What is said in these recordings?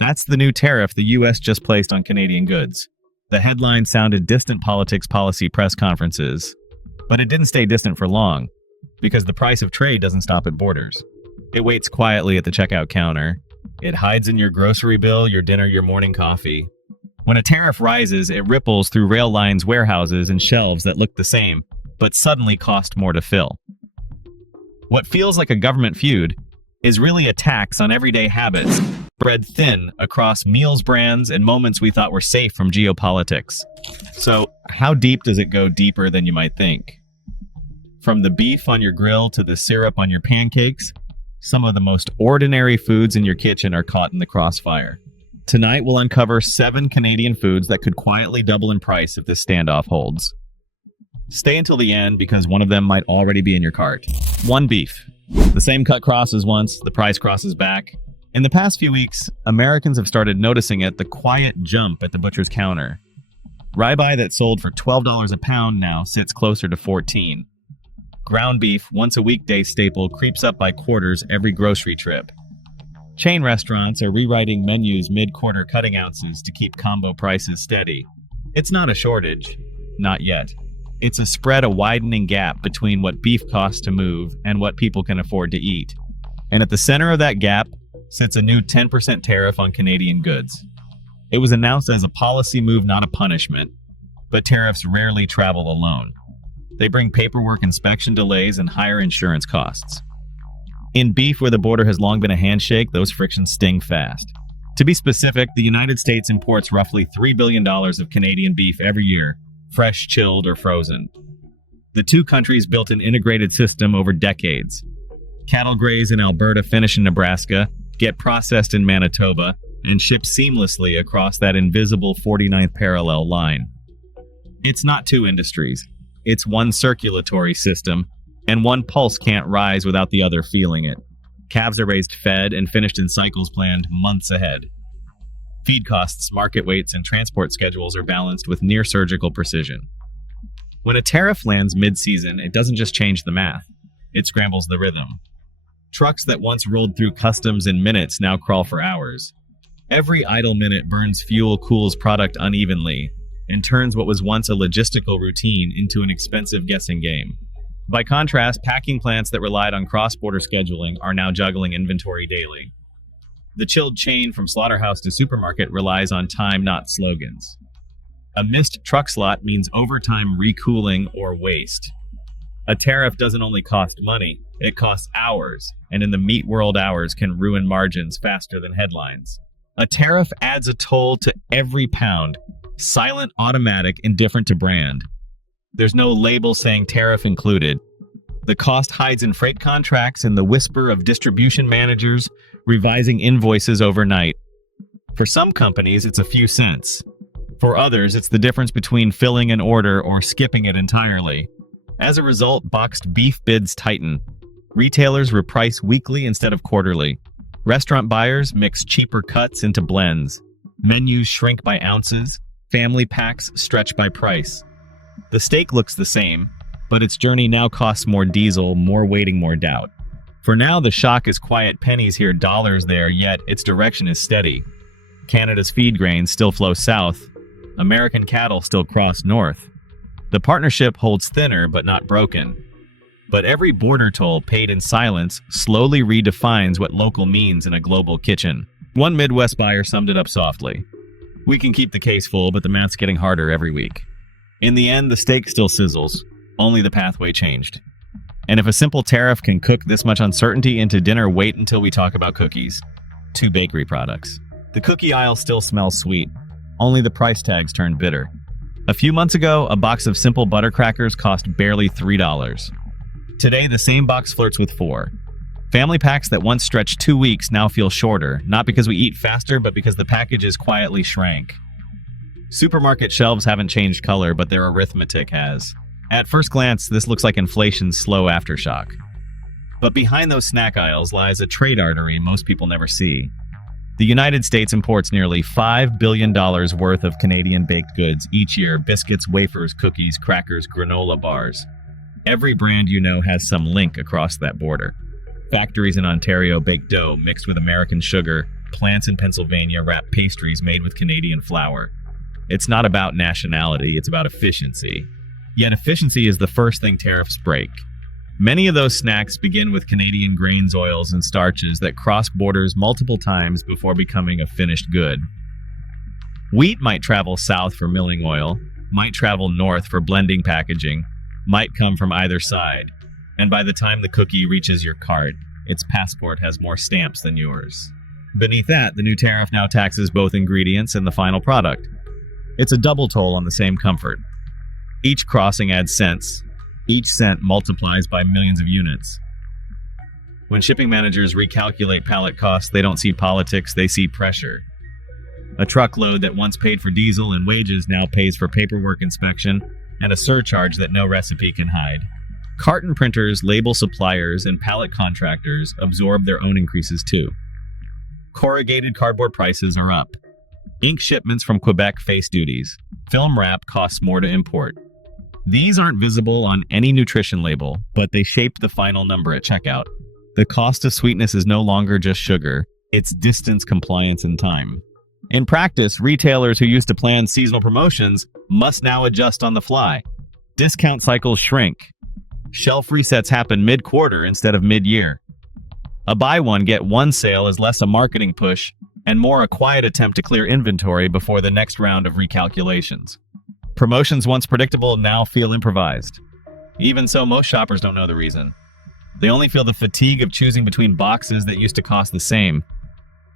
That's the new tariff the U.S. just placed on Canadian goods. The headline sounded distant politics policy press conferences, but it didn't stay distant for long, because the price of trade doesn't stop at borders. It waits quietly at the checkout counter. It hides in your grocery bill, your dinner, your morning coffee. When a tariff rises, it ripples through rail lines, warehouses, and shelves that look the same, but suddenly cost more to fill. What feels like a government feud is really a tax on everyday habits, spread thin across meals brands and moments we thought were safe from geopolitics. So, how deep does it go deeper than you might think? From the beef on your grill to the syrup on your pancakes, some of the most ordinary foods in your kitchen are caught in the crossfire. Tonight, we'll uncover 7 Canadian foods that could quietly double in price if this standoff holds. Stay until the end because one of them might already be in your cart. 1. Beef. The same cut crosses once, the price crosses back. In the past few weeks, Americans have started noticing the quiet jump at the butcher's counter. Ribeye that sold for $12 a pound now sits closer to $14. Ground beef, once a weekday staple, creeps up by quarters every grocery trip. Chain restaurants are rewriting menus mid-quarter, cutting ounces to keep combo prices steady. It's not a shortage. Not yet. It's a widening gap between what beef costs to move and what people can afford to eat. And at the center of that gap sits a new 10% tariff on Canadian goods. It was announced as a policy move, not a punishment. But tariffs rarely travel alone. They bring paperwork, inspection delays, and higher insurance costs. In beef, where the border has long been a handshake, those frictions sting fast. To be specific, the United States imports roughly $3 billion of Canadian beef every year, fresh, chilled, or frozen. The two countries built an integrated system over decades. Cattle graze in Alberta, finish in Nebraska, get processed in Manitoba, and shipped seamlessly across that invisible 49th parallel line. It's not two industries. It's one circulatory system, and one pulse can't rise without the other feeling it. Calves are raised, fed, and finished in cycles planned months ahead. Feed costs, market weights, and transport schedules are balanced with near-surgical precision. When a tariff lands mid-season, it doesn't just change the math. It scrambles the rhythm. Trucks that once rolled through customs in minutes now crawl for hours. Every idle minute burns fuel, cools product unevenly, and turns what was once a logistical routine into an expensive guessing game. By contrast, packing plants that relied on cross-border scheduling are now juggling inventory daily. The chilled chain from slaughterhouse to supermarket relies on time, not slogans. A missed truck slot means overtime recooling or waste. A tariff doesn't only cost money, it costs hours, and in the meat world, hours can ruin margins faster than headlines. A tariff adds a toll to every pound, silent, automatic, indifferent to brand. There's no label saying tariff included. The cost hides in freight contracts and the whisper of distribution managers revising invoices overnight. For some companies, it's a few cents. For others, it's the difference between filling an order or skipping it entirely. As a result, boxed beef bids tighten. Retailers reprice weekly instead of quarterly. Restaurant buyers mix cheaper cuts into blends. Menus shrink by ounces. Family packs stretch by price. The steak looks the same, but its journey now costs more diesel, more waiting, more doubt. For now, the shock is quiet, pennies here, dollars there, yet its direction is steady. Canada's feed grains still flow south. American cattle still cross north. The partnership holds thinner but not broken. But every border toll paid in silence slowly redefines what local means in a global kitchen. One Midwest buyer summed it up softly. We can keep the case full, but the math's getting harder every week. In the end, the steak still sizzles, only the pathway changed. And if a simple tariff can cook this much uncertainty into dinner, wait until we talk about cookies. 2 bakery products. The cookie aisle still smells sweet, only the price tags turned bitter. A few months ago, a box of simple butter crackers cost barely $3. Today, the same box flirts with $4. Family packs that once stretched 2 weeks now feel shorter, not because we eat faster, but because the packages quietly shrank. Supermarket shelves haven't changed color, but their arithmetic has. At first glance, this looks like inflation's slow aftershock. But behind those snack aisles lies a trade artery most people never see. The United States imports nearly $5 billion worth of Canadian baked goods each year: biscuits, wafers, cookies, crackers, granola bars. Every brand you know has some link across that border. Factories in Ontario bake dough mixed with American sugar, plants in Pennsylvania wrap pastries made with Canadian flour. It's not about nationality, it's about efficiency. Yet efficiency is the first thing tariffs break. Many of those snacks begin with Canadian grains, oils, and starches that cross borders multiple times before becoming a finished good. Wheat might travel south for milling oil, might travel north for blending packaging, might come from either side, and by the time the cookie reaches your cart, its passport has more stamps than yours. Beneath that, the new tariff now taxes both ingredients and the final product. It's a double toll on the same comfort. Each crossing adds cents. Each cent multiplies by millions of units. When shipping managers recalculate pallet costs, they don't see politics, they see pressure. A truckload that once paid for diesel and wages now pays for paperwork inspection and a surcharge that no recipe can hide. Carton printers, label suppliers, and pallet contractors absorb their own increases too. Corrugated cardboard prices are up. Ink shipments from Quebec face duties. Film wrap costs more to import. These aren't visible on any nutrition label, but they shape the final number at checkout. The cost of sweetness is no longer just sugar, it's distance, compliance, and time. In practice, retailers who used to plan seasonal promotions must now adjust on the fly. Discount cycles shrink. Shelf resets happen mid-quarter instead of mid-year. A buy one, get one sale is less a marketing push and more a quiet attempt to clear inventory before the next round of recalculations. Promotions once predictable now feel improvised. Even so, most shoppers don't know the reason. They only feel the fatigue of choosing between boxes that used to cost the same.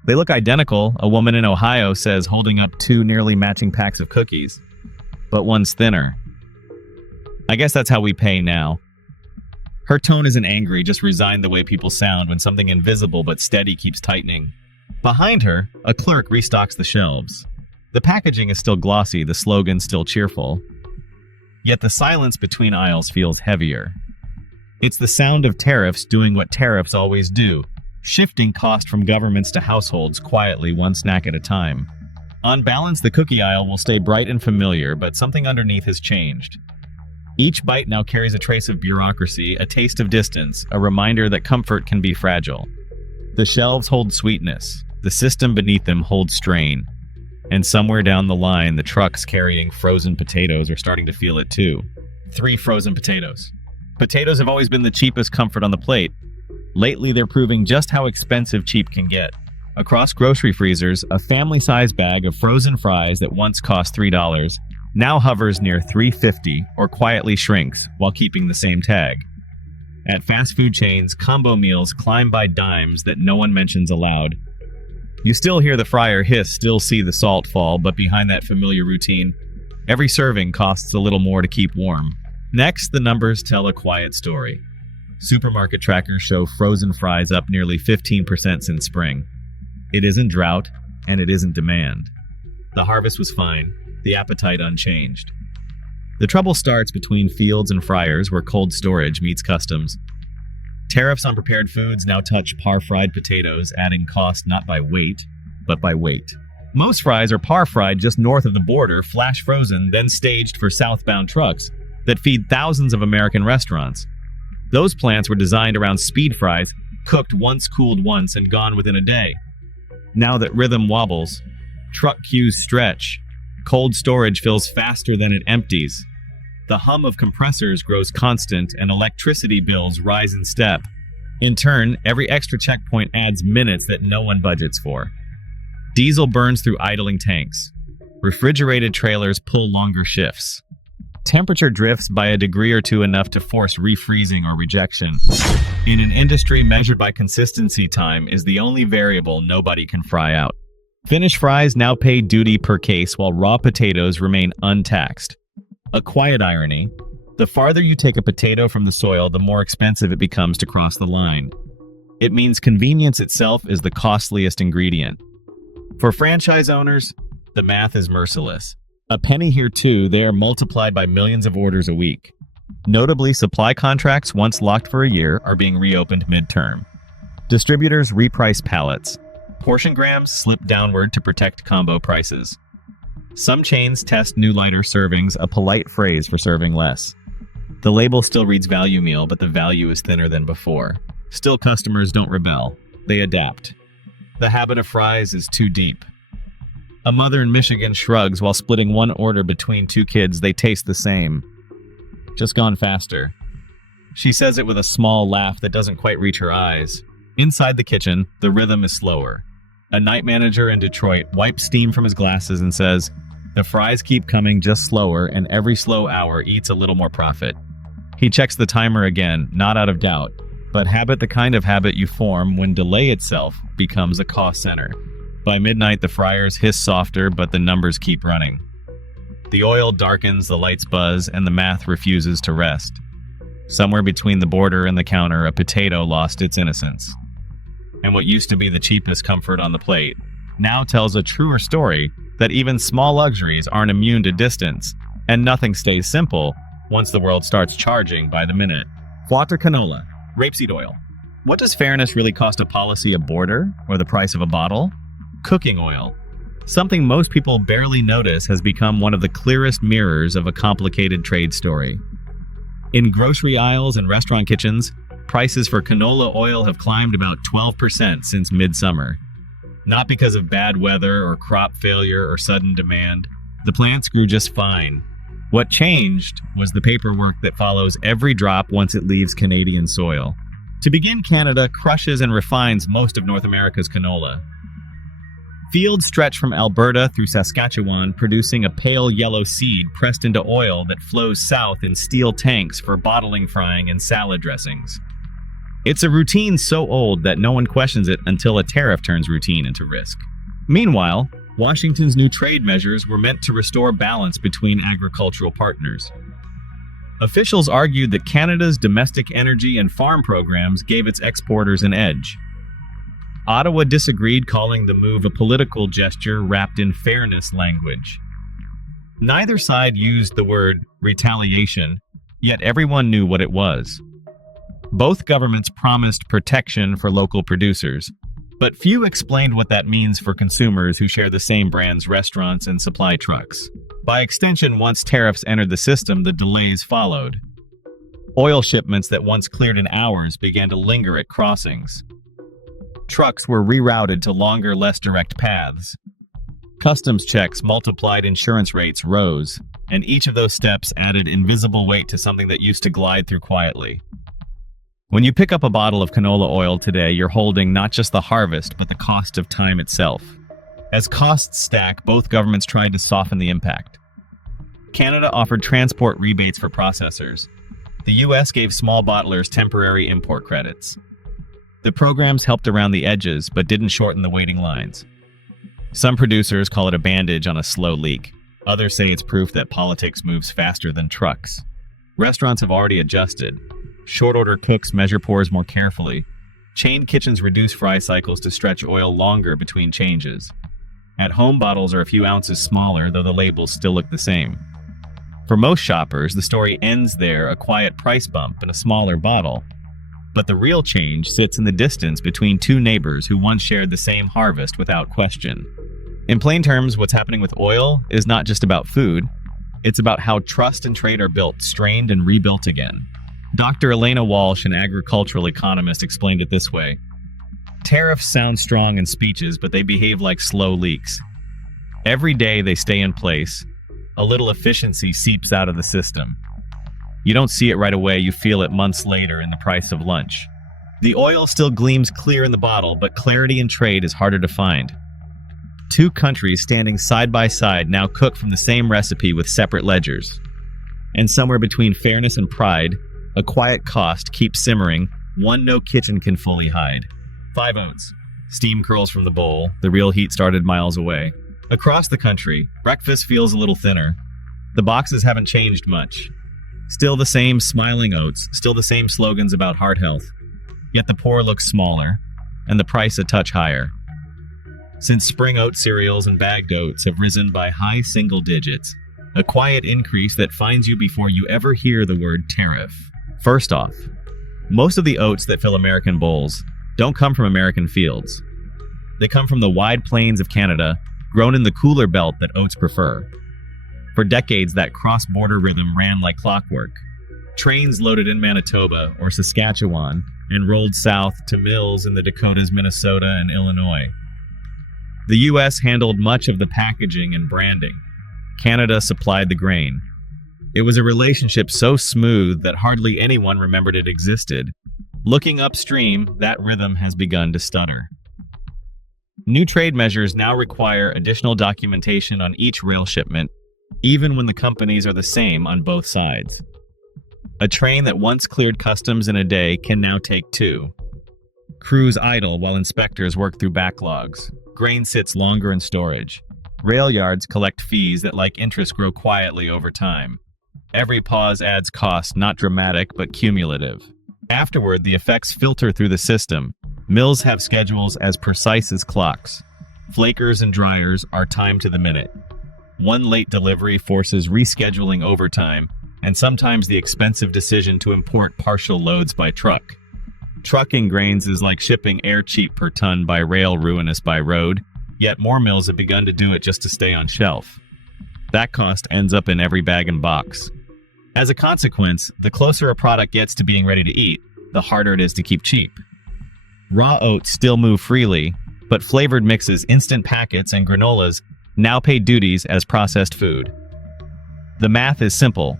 They look identical, a woman in Ohio says, holding up two nearly matching packs of cookies. But one's thinner. I guess that's how we pay now. Her tone isn't angry, just resigned the way people sound when something invisible but steady keeps tightening. Behind her, a clerk restocks the shelves. The packaging is still glossy, the slogan still cheerful. Yet the silence between aisles feels heavier. It's the sound of tariffs doing what tariffs always do, shifting cost from governments to households quietly, one snack at a time. On balance, the cookie aisle will stay bright and familiar, but something underneath has changed. Each bite now carries a trace of bureaucracy, a taste of distance, a reminder that comfort can be fragile. The shelves hold sweetness. The system beneath them holds strain. And somewhere down the line, the trucks carrying frozen potatoes are starting to feel it too. 3 frozen potatoes. Potatoes have always been the cheapest comfort on the plate. Lately, they're proving just how expensive cheap can get. Across grocery freezers, a family-sized bag of frozen fries that once cost $3 now hovers near $3.50 or quietly shrinks while keeping the same tag. At fast food chains, combo meals climb by dimes that no one mentions aloud. You still hear the fryer hiss, still see the salt fall, but behind that familiar routine, every serving costs a little more to keep warm. Next, the numbers tell a quiet story. Supermarket trackers show frozen fries up nearly 15% since spring. It isn't drought, and it isn't demand. The harvest was fine, the appetite unchanged. The trouble starts between fields and fryers where cold storage meets customs. Tariffs on prepared foods now touch par-fried potatoes, adding cost not by weight, but by weight. Most fries are par-fried just north of the border, flash frozen, then staged for southbound trucks that feed thousands of American restaurants. Those plants were designed around speed fries, cooked once, cooled once, and gone within a day. Now that rhythm wobbles, truck queues stretch, cold storage fills faster than it empties. The hum of compressors grows constant and electricity bills rise in step. In turn, every extra checkpoint adds minutes that no one budgets for. Diesel burns through idling tanks. Refrigerated trailers pull longer shifts. Temperature drifts by a degree or two enough to force refreezing or rejection. In an industry measured by consistency, time is the only variable nobody can fry out. Finished fries now pay duty per case while raw potatoes remain untaxed. A quiet irony, the farther you take a potato from the soil, the more expensive it becomes to cross the line. It means convenience itself is the costliest ingredient. For franchise owners, the math is merciless. A penny here too, they are multiplied by millions of orders a week. Notably, supply contracts once locked for a year are being reopened mid-term. Distributors reprice pallets. Portion grams slip downward to protect combo prices. Some chains test new lighter servings, a polite phrase for serving less. The label still reads value meal, but the value is thinner than before. Still, customers don't rebel. They adapt. The habit of fries is too deep. A mother in Michigan shrugs while splitting one order between two kids. They taste the same. Just gone faster. She says it with a small laugh that doesn't quite reach her eyes. Inside the kitchen, the rhythm is slower. A night manager in Detroit wipes steam from his glasses and says, "The fries keep coming just slower, and every slow hour eats a little more profit." He checks the timer again, not out of doubt, but habit, the kind of habit you form when delay itself becomes a cost center. By midnight, the fryers hiss softer, but the numbers keep running. The oil darkens, the lights buzz, and the math refuses to rest. Somewhere between the border and the counter, a potato lost its innocence. And what used to be the cheapest comfort on the plate now tells a truer story that even small luxuries aren't immune to distance, and nothing stays simple once the world starts charging by the minute. Water canola, rapeseed oil. What does fairness really cost a policy? A border or the price of a bottle? Cooking oil. Something most people barely notice has become one of the clearest mirrors of a complicated trade story. In grocery aisles and restaurant kitchens, prices for canola oil have climbed about 12% since midsummer. Not because of bad weather or crop failure or sudden demand. The plants grew just fine. What changed was the paperwork that follows every drop once it leaves Canadian soil. To begin, Canada crushes and refines most of North America's canola. Fields stretch from Alberta through Saskatchewan, producing a pale yellow seed pressed into oil that flows south in steel tanks for bottling, frying, and salad dressings. It's a routine so old that no one questions it until a tariff turns routine into risk. Meanwhile, Washington's new trade measures were meant to restore balance between agricultural partners. Officials argued that Canada's domestic energy and farm programs gave its exporters an edge. Ottawa disagreed, calling the move a political gesture wrapped in fairness language. Neither side used the word retaliation, yet everyone knew what it was. Both governments promised protection for local producers, but few explained what that means for consumers who share the same brand's restaurants and supply trucks. By extension, once tariffs entered the system, the delays followed. Oil shipments that once cleared in hours began to linger at crossings. Trucks were rerouted to longer, less direct paths. Customs checks multiplied, insurance rates rose, and each of those steps added invisible weight to something that used to glide through quietly. When you pick up a bottle of canola oil today, you're holding not just the harvest, but the cost of time itself. As costs stack, both governments tried to soften the impact. Canada offered transport rebates for processors. The US gave small bottlers temporary import credits. The programs helped around the edges, but didn't shorten the waiting lines. Some producers call it a bandage on a slow leak. Others say it's proof that politics moves faster than trucks. Restaurants have already adjusted. Short-order cooks measure pours more carefully. Chain kitchens reduce fry cycles to stretch oil longer between changes. At-home bottles are a few ounces smaller, though the labels still look the same. For most shoppers, the story ends there, a quiet price bump in a smaller bottle. But the real change sits in the distance between two neighbors who once shared the same harvest without question. In plain terms, what's happening with oil is not just about food. It's about how trust and trade are built, strained, and rebuilt again. Dr. Elena Walsh, an agricultural economist, explained it this way. Tariffs sound strong in speeches, but they behave like slow leaks. Every day they stay in place, a little efficiency seeps out of the system. You don't see it right away, you feel it months later in the price of lunch. The oil still gleams clear in the bottle, but clarity in trade is harder to find. Two countries standing side by side now cook from the same recipe with separate ledgers. And somewhere between fairness and pride, a quiet cost keeps simmering, one no kitchen can fully hide. 5 ounce. Steam curls from the bowl, the real heat started miles away. Across the country, breakfast feels a little thinner. The boxes haven't changed much. Still the same smiling oats, still the same slogans about heart health. Yet the pour looks smaller, and the price a touch higher. Since spring oat cereals and bagged oats have risen by high single digits, a quiet increase that finds you before you ever hear the word tariff. First off, most of the oats that fill American bowls don't come from American fields. They come from the wide plains of Canada, grown in the cooler belt that oats prefer. For decades, that cross-border rhythm ran like clockwork. Trains loaded in Manitoba or Saskatchewan and rolled south to mills in the Dakotas, Minnesota, and Illinois. The U.S. handled much of the packaging and branding. Canada supplied the grain. It was a relationship so smooth that hardly anyone remembered it existed. Looking upstream, that rhythm has begun to stutter. New trade measures now require additional documentation on each rail shipment, even when the companies are the same on both sides. A train that once cleared customs in a day can now take 2. Crews idle while inspectors work through backlogs. Grain sits longer in storage. Rail yards collect fees that, like interest, grow quietly over time. Every pause adds cost, not dramatic, but cumulative. Afterward, the effects filter through the system. Mills have schedules as precise as clocks. Flakers and dryers are timed to the minute. One late delivery forces rescheduling overtime, and sometimes the expensive decision to import partial loads by truck. Trucking grains is like shipping air cheap per ton by rail, ruinous by road, yet more mills have begun to do it just to stay on shelf. That cost ends up in every bag and box. As a consequence, the closer a product gets to being ready to eat, the harder it is to keep cheap. Raw oats still move freely, but flavored mixes, instant packets, and granolas now pay duties as processed food. The math is simple.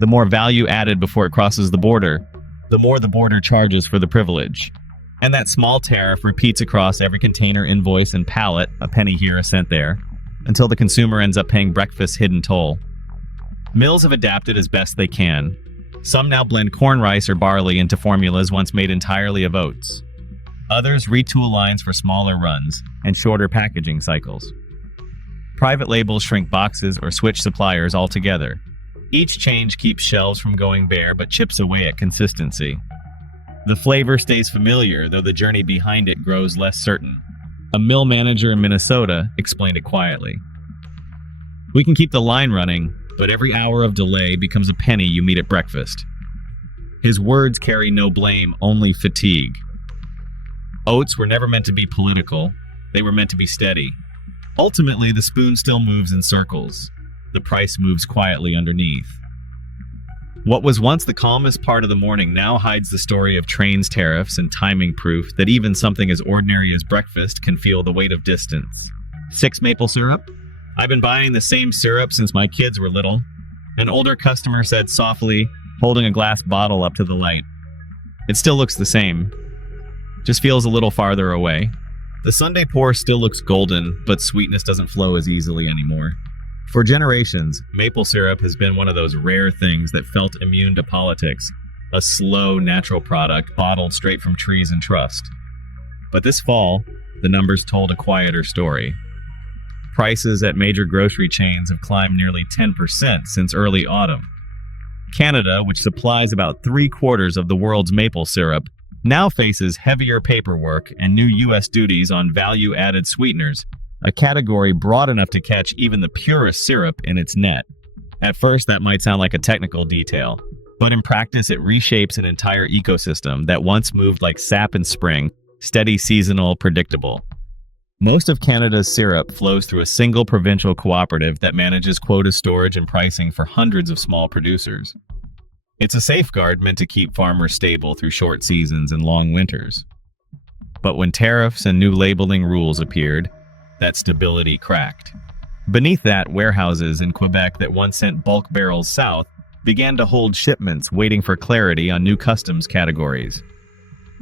The more value added before it crosses the border, the more the border charges for the privilege. And that small tariff repeats across every container, invoice, and pallet, a penny here, a cent there, until the consumer ends up paying breakfast's hidden toll. Mills have adapted as best they can. Some now blend corn, rice, or barley into formulas once made entirely of oats. Others retool lines for smaller runs and shorter packaging cycles. Private labels shrink boxes or switch suppliers altogether. Each change keeps shelves from going bare but chips away at consistency. The flavor stays familiar, though the journey behind it grows less certain. A mill manager in Minnesota explained it quietly. "We can keep the line running, but every hour of delay becomes a penny you meet at breakfast." His words carry no blame, only fatigue. Oats were never meant to be political. They were meant to be steady. Ultimately, the spoon still moves in circles. The price moves quietly underneath. What was once the calmest part of the morning now hides the story of trains, tariffs, and timing proof that even something as ordinary as breakfast can feel the weight of distance. 6 maple syrup? "I've been buying the same syrup since my kids were little," an older customer said softly, holding a glass bottle up to the light. "It still looks the same. Just feels a little farther away. The Sunday pour still looks golden, but sweetness doesn't flow as easily anymore." For generations, maple syrup has been one of those rare things that felt immune to politics, a slow, natural product bottled straight from trees and trust. But this fall, the numbers told a quieter story. Prices at major grocery chains have climbed nearly 10% since early autumn. Canada, which supplies about 3/4 of the world's maple syrup, now faces heavier paperwork and new U.S. duties on value-added sweeteners, a category broad enough to catch even the purest syrup in its net. At first, that might sound like a technical detail, but in practice, it reshapes an entire ecosystem that once moved like sap in spring, steady, seasonal, predictable. Most of Canada's syrup flows through a single provincial cooperative that manages quota storage and pricing for hundreds of small producers. It's a safeguard meant to keep farmers stable through short seasons and long winters. But when tariffs and new labeling rules appeared, that stability cracked. Beneath that, warehouses in Quebec that once sent bulk barrels south began to hold shipments waiting for clarity on new customs categories.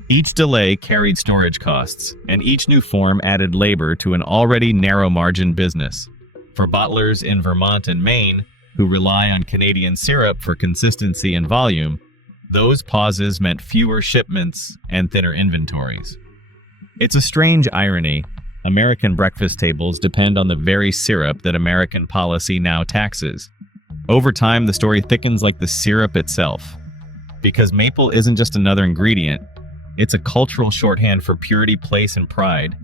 Each delay carried storage costs, and each new form added labor to an already narrow-margin business. For bottlers in Vermont and Maine, who rely on Canadian syrup for consistency and volume, those pauses meant fewer shipments and thinner inventories. It's a strange irony. American breakfast tables depend on the very syrup that American policy now taxes. Over time, the story thickens like the syrup itself. Because maple isn't just another ingredient, it's a cultural shorthand for purity, place, and pride.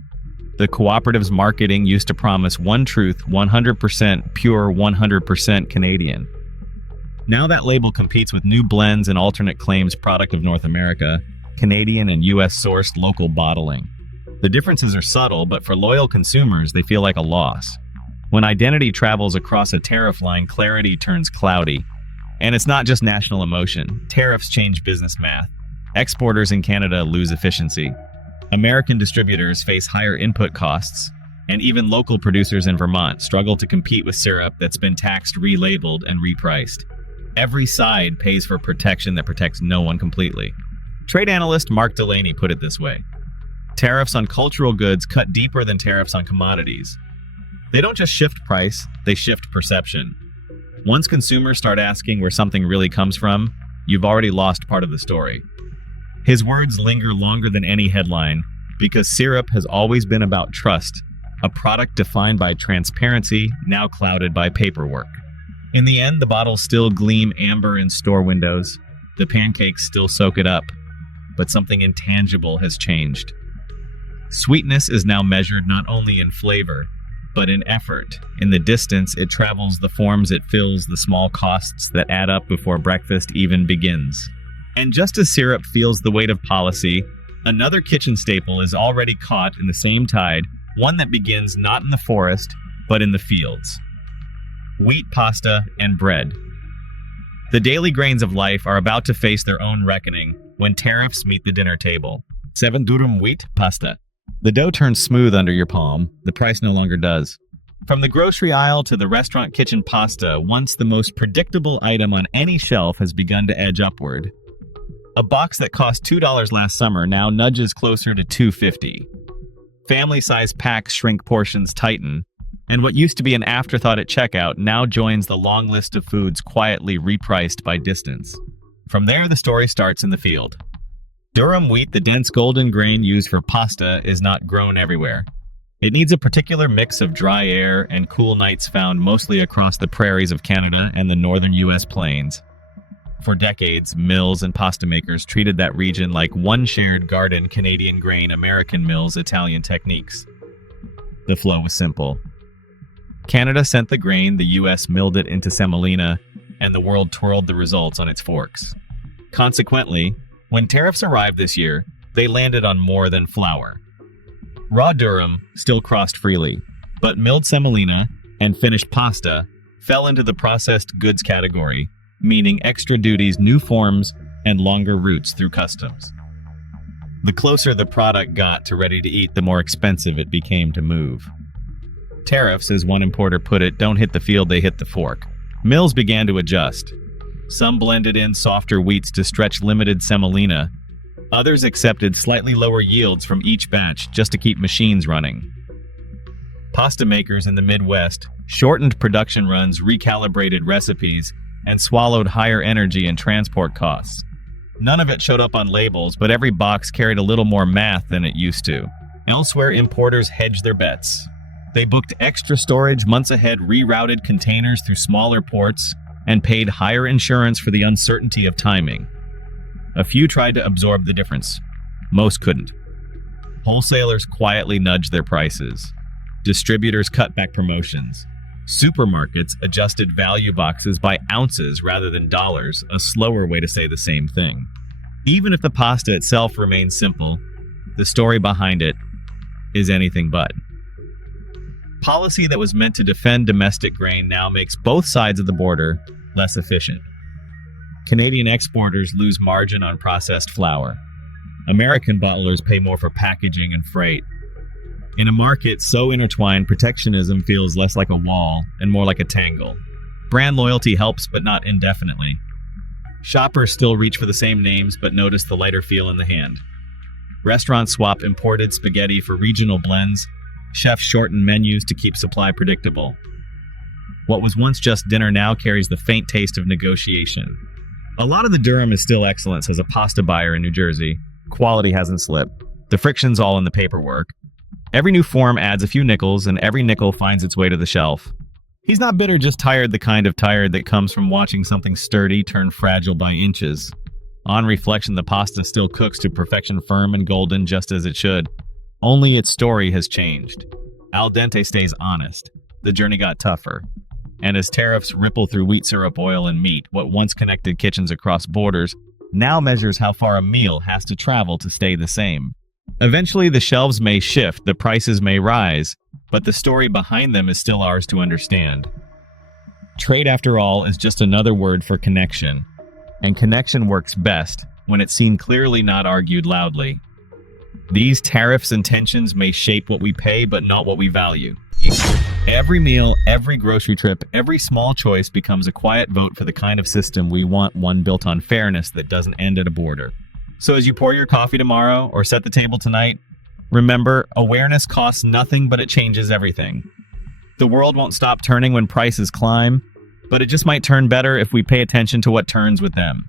The cooperative's marketing used to promise one truth, 100% pure, 100% Canadian. Now that label competes with new blends and alternate claims product of North America, Canadian and US-sourced local bottling. The differences are subtle, but for loyal consumers, they feel like a loss. When identity travels across a tariff line, clarity turns cloudy. And it's not just national emotion. Tariffs change business math. Exporters in Canada lose efficiency. American distributors face higher input costs, And even local producers in Vermont struggle to compete with syrup that's been taxed, relabeled, and repriced. Every side pays for protection that protects no one completely. Trade analyst Mark Delaney put it this way: tariffs on cultural goods cut deeper than tariffs on commodities. They don't just shift price, they shift perception. Once consumers start asking where something really comes from, you've already lost part of the story. His words linger longer than any headline because syrup has always been about trust, a product defined by transparency, now clouded by paperwork. In the end, the bottles still gleam amber in store windows. The pancakes still soak it up. But something intangible has changed. Sweetness is now measured not only in flavor, but in effort. In the distance it travels, the forms it fills, the small costs that add up before breakfast even begins. And just as syrup feels the weight of policy, another kitchen staple is already caught in the same tide, one that begins not in the forest, but in the fields. Wheat, pasta, and bread. The daily grains of life are about to face their own reckoning when tariffs meet the dinner table. 7 durum wheat pasta. The dough turns smooth under your palm. The price no longer does. From the grocery aisle to the restaurant kitchen, pasta, once the most predictable item on any shelf, has begun to edge upward. A box that cost $2 last summer now nudges closer to $2.50. Family-sized packs shrink, portions tighten, and what used to be an afterthought at checkout now joins the long list of foods quietly repriced by distance. From there, the story starts in the field. Durum wheat, the dense golden grain used for pasta, is not grown everywhere. It needs a particular mix of dry air and cool nights found mostly across the prairies of Canada and the northern U.S. plains. For decades, mills and pasta makers treated that region like one shared garden: Canadian grain, American mills, Italian techniques. The flow was simple. Canada sent the grain, the U.S. milled it into semolina, and the world twirled the results on its forks. Consequently, when tariffs arrived this year, they landed on more than flour. Raw durum still crossed freely, but milled semolina and finished pasta fell into the processed goods category, meaning extra duties, new forms, and longer routes through customs. The closer the product got to ready to eat, the more expensive it became to move. Tariffs, as one importer put it, don't hit the field, they hit the fork. Mills began to adjust. Some blended in softer wheats to stretch limited semolina. Others accepted slightly lower yields from each batch just to keep machines running. Pasta makers in the Midwest shortened production runs, recalibrated recipes, and swallowed higher energy and transport costs. None of it showed up on labels, but every box carried a little more math than it used to. Elsewhere, importers hedged their bets. They booked extra storage months ahead, rerouted containers through smaller ports, and paid higher insurance for the uncertainty of timing. A few tried to absorb the difference. Most couldn't. Wholesalers quietly nudged their prices. Distributors cut back promotions. Supermarkets adjusted value boxes by ounces rather than dollars, a slower way to say the same thing. Even if the pasta itself remains simple, the story behind it is anything but. Policy that was meant to defend domestic grain now makes both sides of the border less efficient. Canadian exporters lose margin on processed flour. American bottlers pay more for packaging and freight. In a market so intertwined, protectionism feels less like a wall and more like a tangle. Brand loyalty helps, but not indefinitely. Shoppers still reach for the same names, but notice the lighter feel in the hand. Restaurants swap imported spaghetti for regional blends. Chefs shorten menus to keep supply predictable. What was once just dinner now carries the faint taste of negotiation. A lot of the durum is still excellent, says a pasta buyer in New Jersey. Quality hasn't slipped. The friction's all in the paperwork. Every new form adds a few nickels, and every nickel finds its way to the shelf. He's not bitter, just tired, the kind of tired that comes from watching something sturdy turn fragile by inches. On reflection, the pasta still cooks to perfection, firm and golden, just as it should. Only its story has changed. Al dente stays honest. The journey got tougher. And as tariffs ripple through wheat, syrup, oil, and meat, what once connected kitchens across borders now measures how far a meal has to travel to stay the same. Eventually, the shelves may shift, the prices may rise, but the story behind them is still ours to understand. Trade, after all, is just another word for connection. And connection works best when it's seen clearly, not argued loudly. These tariffs and tensions may shape what we pay, but not what we value. Every meal, every grocery trip, every small choice becomes a quiet vote for the kind of system we want, one built on fairness that doesn't end at a border. So as you pour your coffee tomorrow or set the table tonight, remember, awareness costs nothing, but it changes everything. The world won't stop turning when prices climb, but it just might turn better if we pay attention to what turns with them.